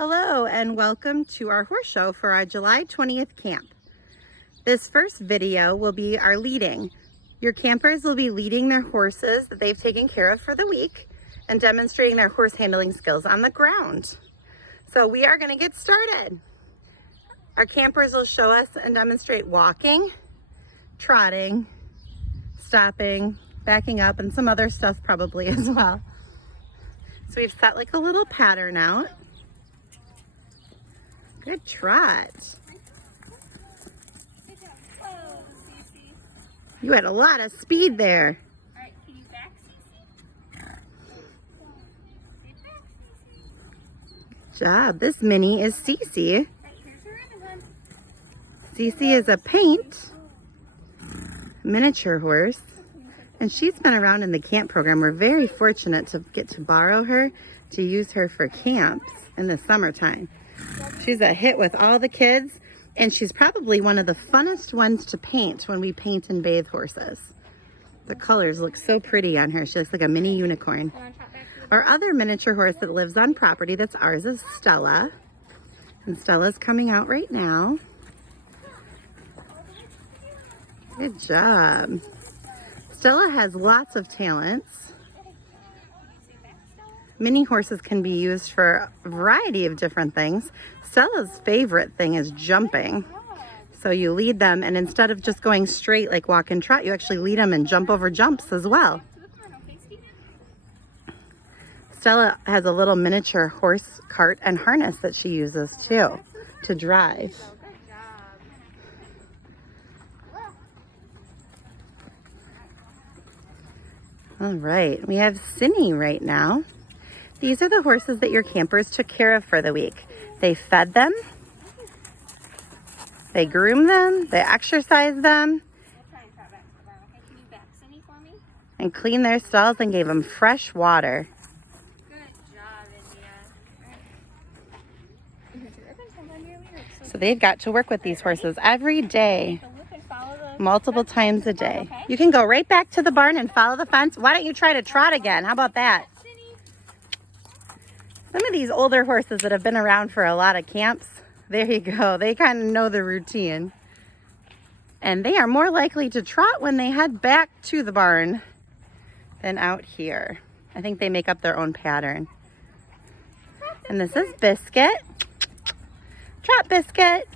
Hello and welcome to our horse show for our July 20th camp. This first video will be our leading. Your campers will be leading their horses that they've taken care of for the week and demonstrating their horse handling skills on the ground. So we are going to get started. Our campers will show us and demonstrate walking, trotting, stopping, backing up, and some other stuff probably as well. So we've set like a little pattern out. Good trot. You had a lot of speed there. All right, can you back, Cece? Good job. This mini is Cece. Right, here's your ribbon. Cece is a paint miniature horse, and she's been around in the camp program. We're very fortunate to get to borrow her to use her for camps in the summertime. She's a hit with all the kids, and she's probably one of the funnest ones to paint when we paint and bathe horses. The colors look so pretty on her. She looks like a mini unicorn. Our other miniature horse that lives on property that's ours is Stella. And Stella's coming out right now. Good job. Stella has lots of talents. Mini horses can be used for a variety of different things. Stella's favorite thing is jumping. So you lead them, and instead of just going straight like walk and trot, you actually lead them and jump over jumps as well. Stella has a little miniature horse cart and harness that she uses too to drive. All right, we have Cindy right now. These are the horses that your campers took care of for the week. They fed them, they groomed them, they exercised them, and cleaned their stalls and gave them fresh water. Good job, India. So they've got to work with these horses every day, multiple times a day. You can go right back to the barn and follow the fence. Why don't you try to trot again? How about that? Some of these older horses that have been around for a lot of camps, there you go. They kind of know the routine. And they are more likely to trot when they head back to the barn than out here. I think they make up their own pattern. And this is Biscuit. Trot, Biscuit.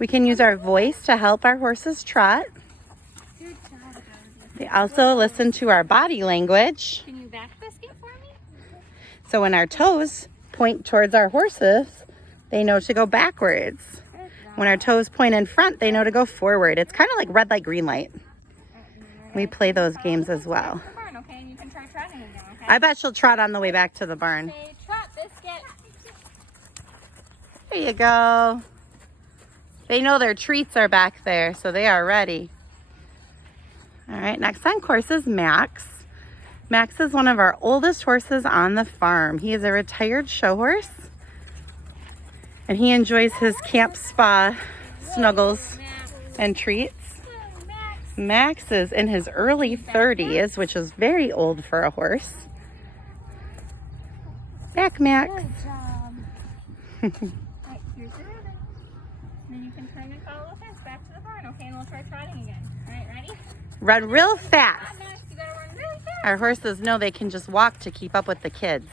We can use our voice to help our horses trot. They also listen to our body language. Can you back Biscuit for me? So when our toes point towards our horses, they know to go backwards. When our toes point in front, they know to go forward. It's kind of like red light, green light. We play those games as well. Okay, you can try trotting again, okay? I bet she'll trot on the way back to the barn. Okay, trot, Biscuit. There you go. They know their treats are back there, so they are ready. All right, next on course is Max. Max is one of our oldest horses on the farm. He is a retired show horse, and he enjoys his camp spa snuggles and treats. Max is in his early 30s, which is very old for a horse. Back, Max. Good job. Alright, here's your ribbon. Then you can turn and follow the fence back to the barn, okay? And we'll try trotting again. Alright, ready? Run real fast. Max, you gotta run really fast. Our horses know they can just walk to keep up with the kids.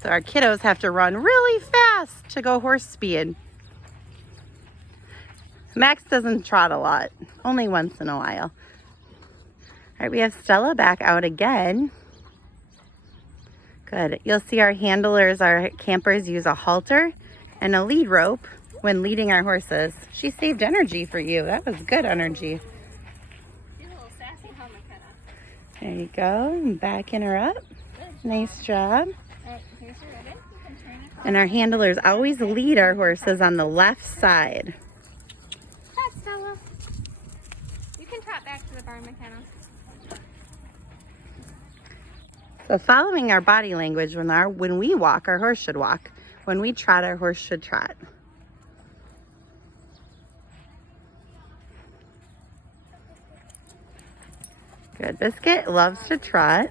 So our kiddos have to run really fast to go horse speed. Max doesn't trot a lot, only once in a while. All right, we have Stella back out again. Good. You'll see our handlers, our campers use a halter and a lead rope when leading our horses. She saved energy for you. That was good energy. She's a little sassy, huh, McKenna? There you go. I'm backing her up. Nice job. Alright, here's your ribbon. You can turn and follow. And our handlers always lead our horses on the left side. Trot, Stella. You can trot back to the barn, McKenna. So following our body language, when we walk, our horse should walk. When we trot, our horse should trot. Good. Biscuit loves to trot.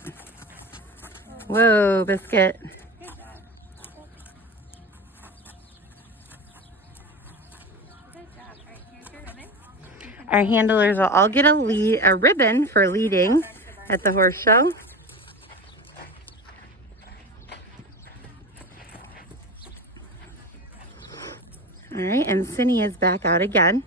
Whoa, Biscuit. Our handlers will all get a ribbon for leading at the horse show. All right, and Cindy is back out again.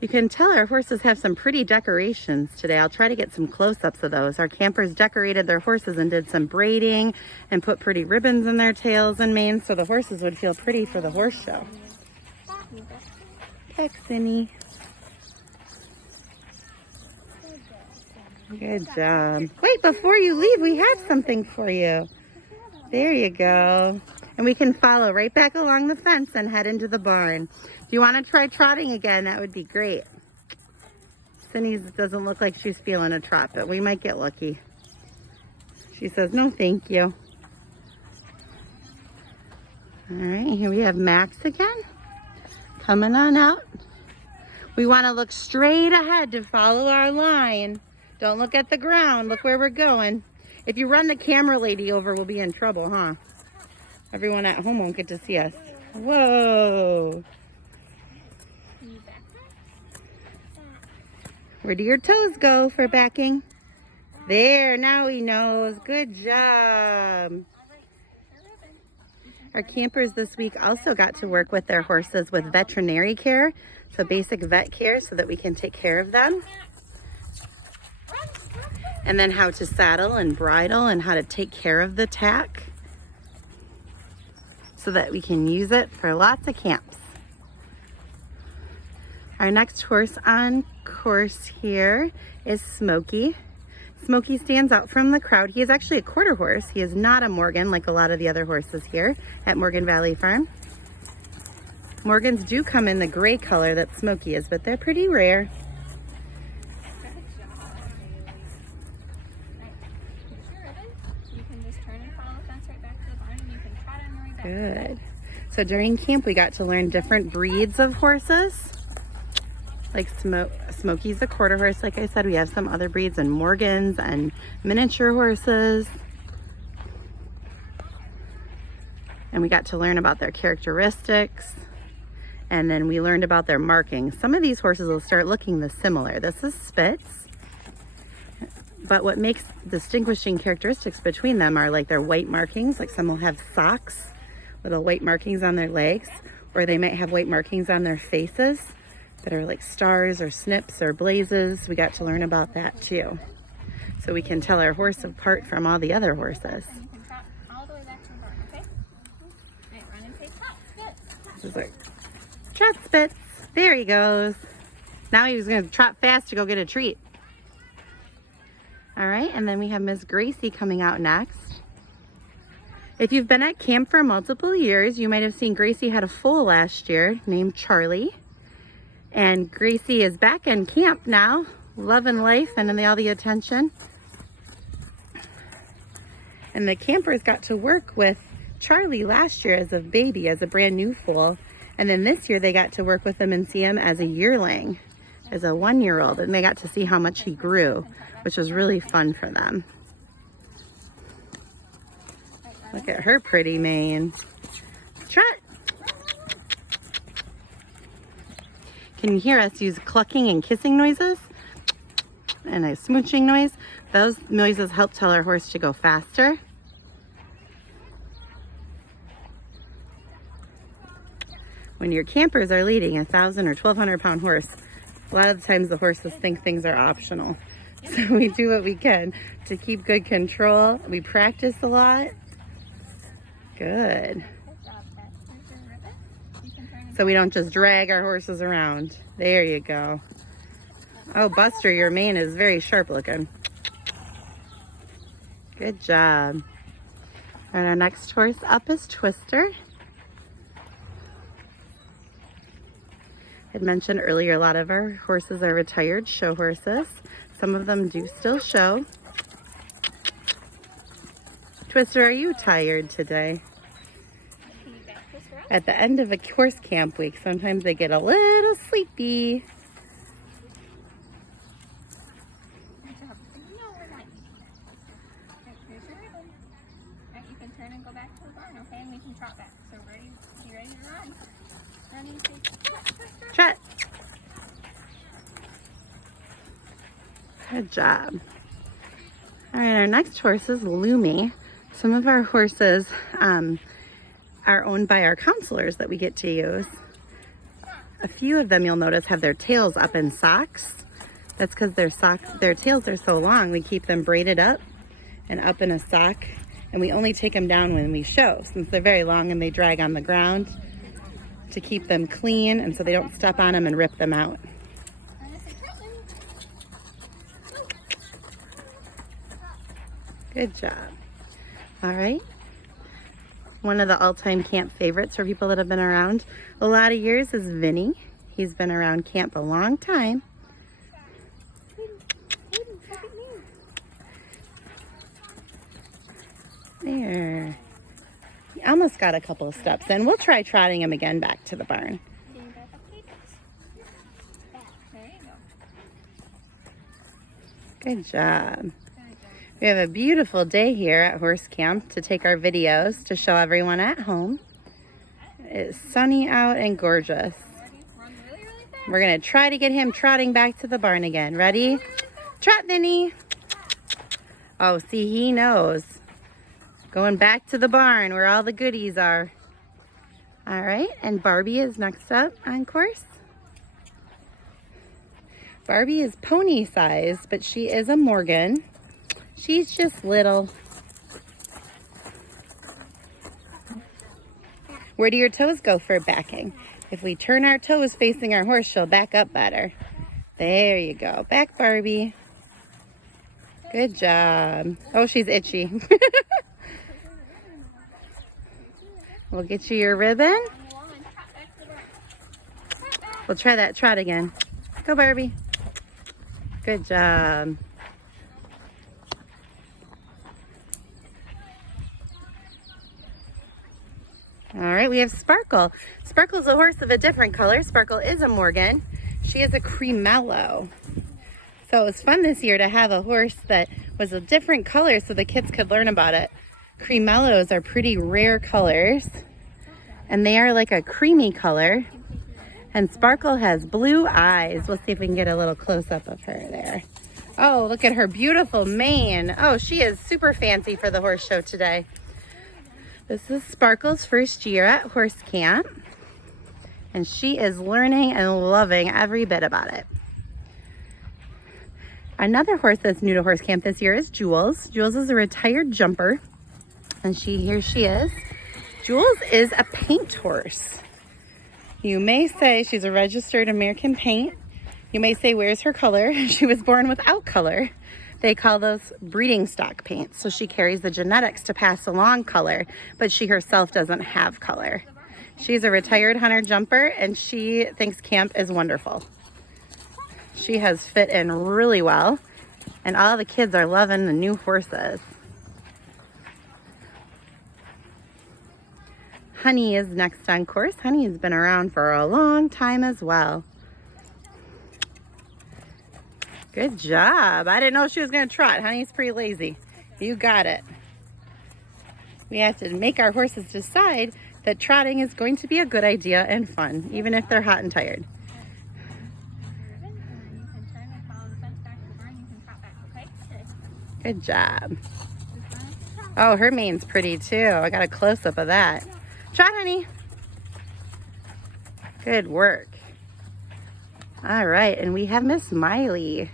You can tell our horses have some pretty decorations today. I'll try to get some close-ups of those. Our campers decorated their horses and did some braiding and put pretty ribbons in their tails and manes so the horses would feel pretty for the horse show. Heck, Cindy. Good job. Wait, before you leave, we have something for you. There you go. And we can follow right back along the fence and head into the barn. If you want to try trotting again, that would be great. Cindy doesn't look like she's feeling a trot, but we might get lucky. She says, no, thank you. All right, here we have Max again. Coming on out. We want to look straight ahead to follow our line. Don't look at the ground. Look where we're going. If you run the camera lady over, we'll be in trouble, huh? Everyone at home won't get to see us. Whoa. Where do your toes go for backing? There, now he knows. Good job. Our campers this week also got to work with their horses with veterinary care. So basic vet care so that we can take care of them. And then how to saddle and bridle and how to take care of the tack, so that we can use it for lots of camps. Our next horse on course here is Smokey. Smokey stands out from the crowd. He is actually a quarter horse. He is not a Morgan like a lot of the other horses here at Morgan Valley Farm. Morgans do come in the gray color that Smokey is, but they're pretty rare. Good. So during camp, we got to learn different breeds of horses. Like Smokey's a quarter horse. Like I said, we have some other breeds and Morgans and miniature horses. And we got to learn about their characteristics. And then we learned about their markings. Some of these horses will start looking similar. This is Spitz. But what makes distinguishing characteristics between them are like their white markings. Like some will have socks, little white markings on their legs, or they might have white markings on their faces that are like stars or snips or blazes. We got to learn about that too. So we can tell our horse apart from all the other horses. This is our trot Spitz. There he goes. Now he was going to trot fast to go get a treat. All right, and then we have Miss Gracie coming out next. If you've been at camp for multiple years, you might have seen Gracie had a foal last year named Charlie. And Gracie is back in camp now, loving life and all the attention. And the campers got to work with Charlie last year as a baby, as a brand new foal. And then this year they got to work with him and see him as a yearling, as a 1-year-old. And they got to see how much he grew, which was really fun for them. Look at her pretty mane. Trot. Can you hear us use clucking and kissing noises? And a smooching noise. Those noises help tell our horse to go faster. When your campers are leading a 1,000 or 1,200 pound horse, a lot of the times the horses think things are optional. So we do what we can to keep good control. We practice a lot. Good. So we don't just drag our horses around. There you go. Oh, Buster, your mane is very sharp looking. Good job. And our next horse up is Twister. I had mentioned earlier a lot of our horses are retired show horses. Some of them do still show. Twister, are you tired today? At the end of a horse camp week, sometimes they get a little sleepy. You can turn and go back to the barn, okay? And we can trot back. So ready? You ready to run? Ready, Trot. Good job. All right, our next horse is Lumi. Some of our horses are owned by our counselors that we get to use. A few of them, you'll notice, have their tails up in socks. That's because their tails are so long. We keep them braided up and up in a sock, and we only take them down when we show, since they're very long and they drag on the ground, to keep them clean and so they don't step on them and rip them out. Good job. All right. One of the all-time camp favorites for people that have been around a lot of years is Vinny. He's been around camp a long time. There. He almost got a couple of steps in. We'll try trotting him again back to the barn. Good job. We have a beautiful day here at horse camp to take our videos to show everyone at home. It's sunny out and gorgeous. We're going to try to get him trotting back to the barn again. Ready? Trot, Vinny. Oh, see, he knows. Going back to the barn where all the goodies are. All right, and Barbie is next up on course. Barbie is pony size, but she is a Morgan. She's just little. Where do your toes go for backing? If we turn our toes facing our horse, she'll back up better. There you go. Back, Barbie. Good job. Oh, she's itchy. We'll get you your ribbon. We'll try that trot again. Go, Barbie. Good job. All right, we have Sparkle. Sparkle's a horse of a different color. Sparkle is a Morgan. She is a Cremello. So it was fun this year to have a horse that was a different color so the kids could learn about it. Cremellos are pretty rare colors, and they are like a creamy color. And Sparkle has blue eyes. We'll see if we can get a little close-up of her there. Oh, look at her beautiful mane. Oh, she is super fancy for the horse show today. This is Sparkle's first year at horse camp, and she is learning and loving every bit about it. Another horse that's new to horse camp this year is Jules. Jules is a retired jumper, and here she is. Jules is a paint horse. You may say she's a registered American paint. You may say, where's her color? She was born without color. They call those breeding stock paints. So she carries the genetics to pass along color, but she herself doesn't have color. She's a retired hunter jumper, and she thinks camp is wonderful. She has fit in really well, and all the kids are loving the new horses. Honey is next on course. Honey has been around for a long time as well. Good job. I didn't know she was going to trot. Honey's pretty lazy. You got it. We have to make our horses decide that trotting is going to be a good idea and fun, even if they're hot and tired. Good job. Oh, her mane's pretty too. I got a close-up of that. Trot, honey. Good work. All right, and we have Miss Miley.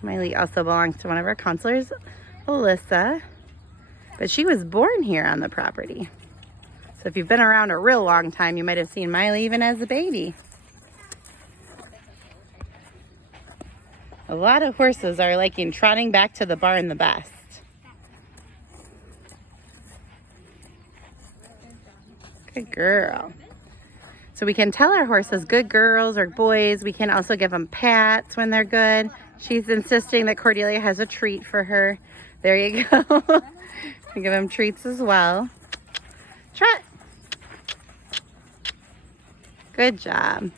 Miley also belongs to one of our counselors, Alyssa, but she was born here on the property. So if you've been around a real long time, you might have seen Miley even as a baby. A lot of horses are liking trotting back to the barn the best. Good girl. So we can tell our horses good girls or boys. We can also give them pats when they're good. She's insisting that Cordelia has a treat for her. There you go. We give them treats as well. Trot. Good job.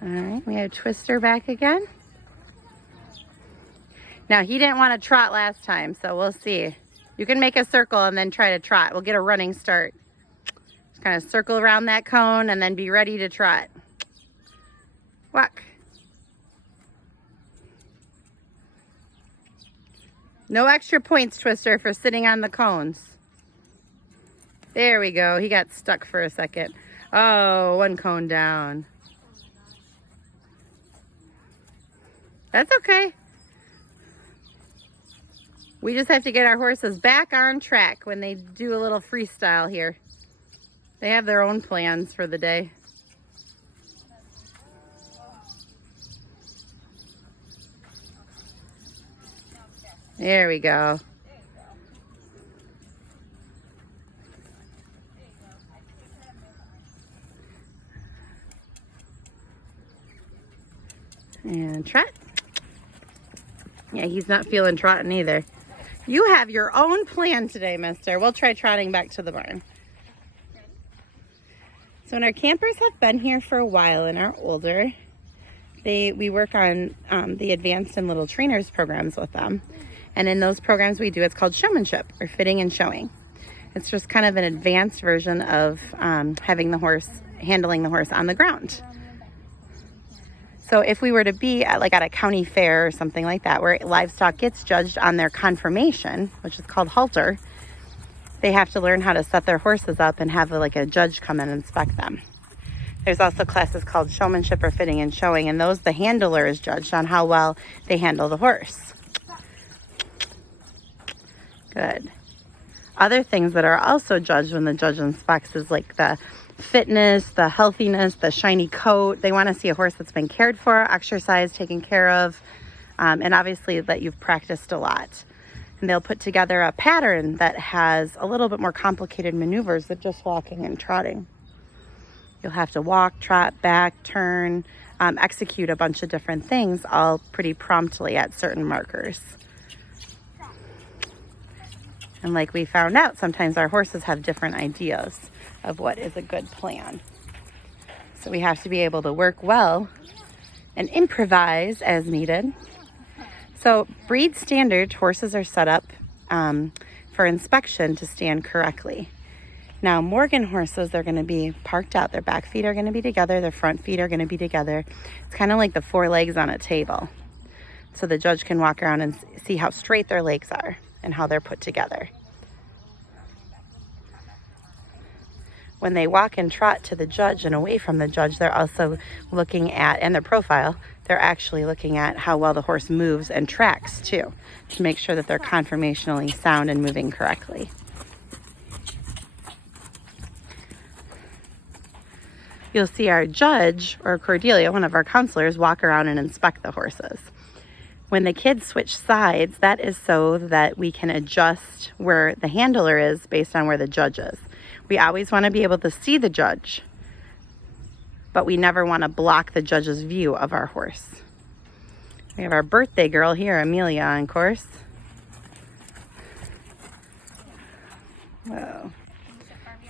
All right, we have Twister back again. Now, he didn't want to trot last time, so we'll see. You can make a circle and then try to trot. We'll get a running start. Just kind of circle around that cone and then be ready to trot. Walk. No extra points, Twister, for sitting on the cones. There we go. He got stuck for a second. Oh, one cone down. That's okay. We just have to get our horses back on track when they do a little freestyle here. They have their own plans for the day. There we go. And trot. Yeah, he's not feeling trotting either. You have your own plan today, mister. We'll try trotting back to the barn. So when our campers have been here for a while and are older, we work on the advanced and little trainers programs with them. And in those programs we do, it's called showmanship, or fitting and showing. It's just kind of an advanced version of handling the horse on the ground. So if we were to be at a county fair or something like that, where livestock gets judged on their conformation, which is called halter, they have to learn how to set their horses up and have a judge come in and inspect them. There's also classes called showmanship or fitting and showing, and those the handler is judged on how well they handle the horse. Good. Other things that are also judged when the judge inspects is like the fitness, the healthiness, the shiny coat. They want to see a horse that's been cared for, exercised, taken care of, and obviously that you've practiced a lot. And they'll put together a pattern that has a little bit more complicated maneuvers than just walking and trotting. You'll have to walk, trot, back, turn, execute a bunch of different things, all pretty promptly at certain markers. And like we found out, sometimes our horses have different ideas of what is a good plan. So we have to be able to work well and improvise as needed. So breed standard horses are set up for inspection to stand correctly. Now Morgan horses, they're going to be parked out. Their back feet are going to be together. Their front feet are going to be together. It's kind of like the four legs on a table. So the judge can walk around and see how straight their legs are and how they're put together. When they walk and trot to the judge and away from the judge, they're also looking at, and their profile, they're actually looking at how well the horse moves and tracks too, to make sure that they're conformationally sound and moving correctly. You'll see our judge, or Cordelia, one of our counselors, walk around and inspect the horses. When the kids switch sides, that is so that we can adjust where the handler is based on where the judge is. We always want to be able to see the judge, but we never want to block the judge's view of our horse. We have our birthday girl here, Amelia, on course. Whoa.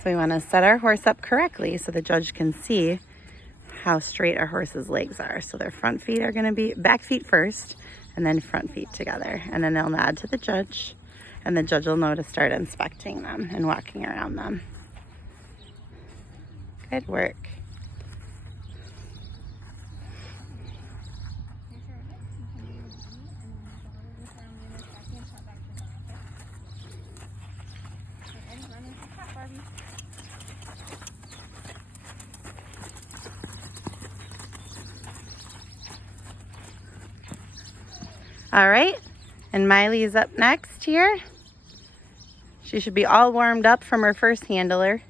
So we want to set our horse up correctly so the judge can see how straight our horse's legs are. So their front feet are going to be back feet first, and then front feet together. And then they'll nod to the judge, and the judge will know to start inspecting them and walking around them. Good work. All right, and Miley's up next here. She should be all warmed up from her first handler.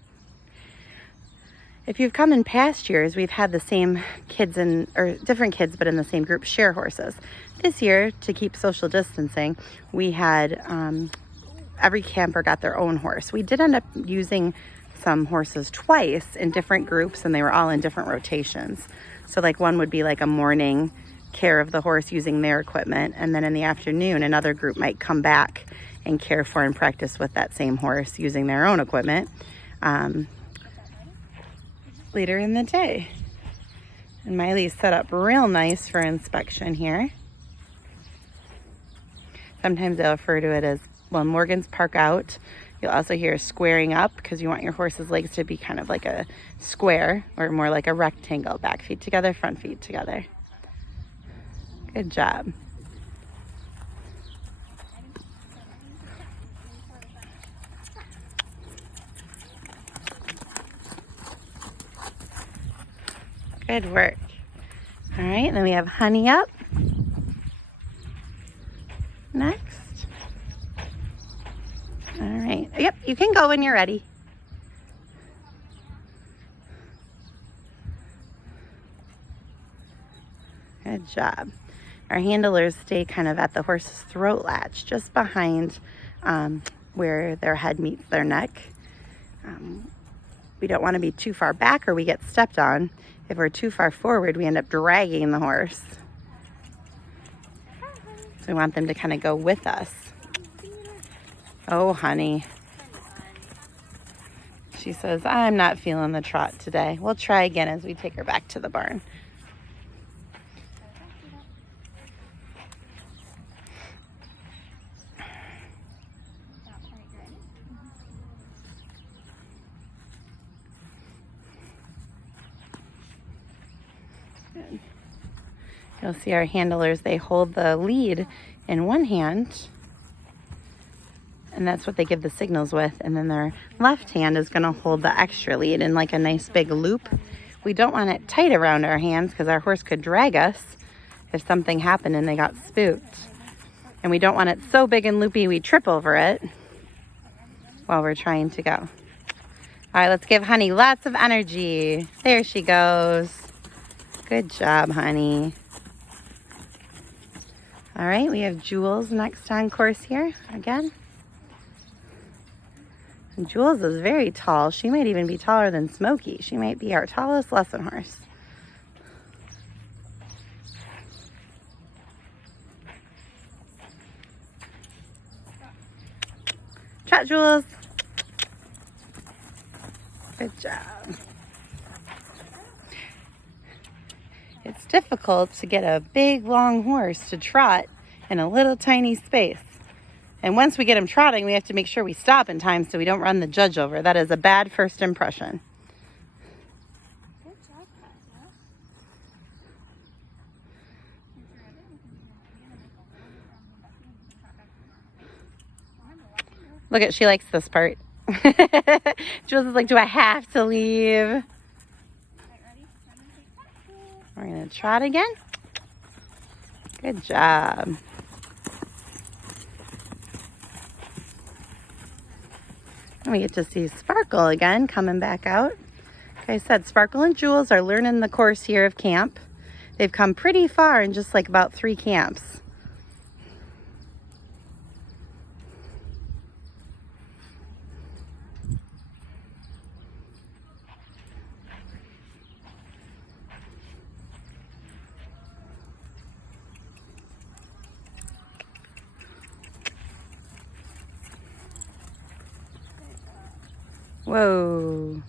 If you've come in past years, we've had the same kids or different kids, but in the same group, share horses. This year, to keep social distancing, we had every camper got their own horse. We did end up using some horses twice in different groups, and they were all in different rotations. So like one would be like a morning care of the horse using their equipment, and then in the afternoon another group might come back and care for and practice with that same horse using their own equipment later in the day. And Miley's set up real nice for inspection here. Sometimes they'll refer to it as, well, Morgan's park out, You'll also hear squaring up because you want your horse's legs to be kind of like a square or more like a rectangle. Back feet together, front feet together. Good job. Good work. All right, then we have Honey up. Next. All right. Yep, you can go when you're ready. Good job. Our handlers stay kind of at the horse's throat latch, just behind where their head meets their neck. We don't want to be too far back or we get stepped on. If we're too far forward, we end up dragging the horse. So we want them to kind of go with us. Oh, Honey. She says, I'm not feeling the trot today. We'll try again as we take her back to the barn. Good. You'll see our handlers, they hold the lead in one hand, and that's what they give the signals with, and then their left hand is going to hold the extra lead in like a nice big loop. We don't want it tight around our hands because our horse could drag us if something happened and they got spooked. And we don't want it so big and loopy we trip over it while we're trying to go. All right, let's give Honey lots of energy. There she goes. Good job, Honey. All right, we have Jules next on course here again. And Jules is very tall. She might even be taller than Smokey. She might be our tallest lesson horse. Trot, Jules. Good job. It's difficult to get a big, long horse to trot in a little tiny space. And once we get him trotting, we have to make sure we stop in time so we don't run the judge over. That is a bad first impression. Good job, Katya. Look at, she likes this part. Jules is like, do I have to leave? We're gonna trot again. Good job. And we get to see Sparkle again coming back out. Like I said, Sparkle and Jules are learning the course here of camp. They've come pretty far in just like about 3 camps. Whoa.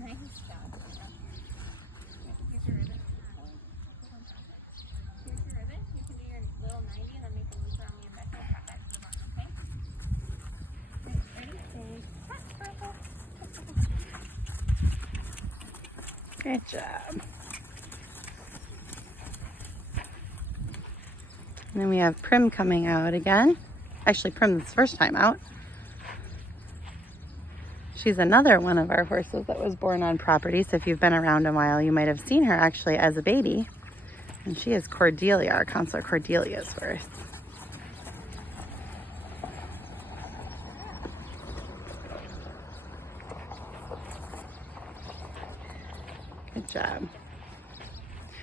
Nice job. Here's your ribbon. Here's your ribbon. You can do your little 90 and then make a loop around the neck and trot back to the barn, okay? Ready? Say, trot, Sparkle. Good job. And then we have Prim coming out again. Actually, Prim's first time out. She's another one of our horses that was born on property. So if you've been around a while, you might have seen her actually as a baby. And she is Cordelia, our Counselor Cordelia's horse. Good job.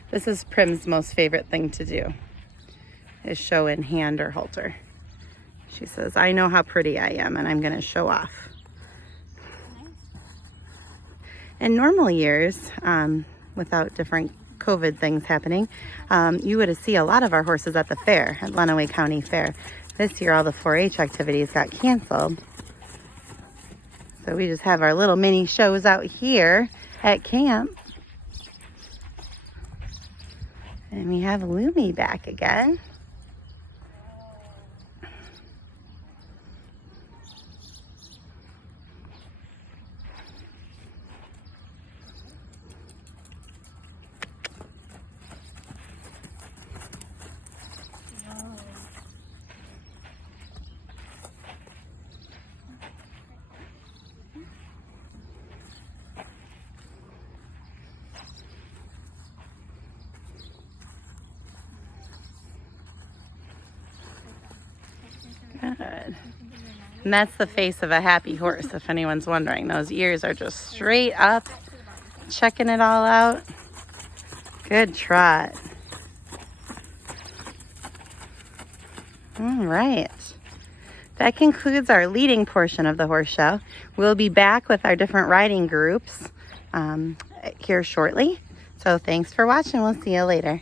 This is Prim's most favorite thing to do, is show in hand or halter. She says, I know how pretty I am and I'm going to show off. In normal years, without different COVID things happening. You would see a lot of our horses at the fair, at Lenawee County Fair. This year, all the 4-H activities got canceled. So we just have our little mini shows out here at camp. And we have Lumi back again. Good. And that's the face of a happy horse, if anyone's wondering. Those ears are just straight up, checking it all out. Good trot. All right. That concludes our leading portion of the horse show. We'll be back with our different riding groups here shortly. So thanks for watching. We'll see you later.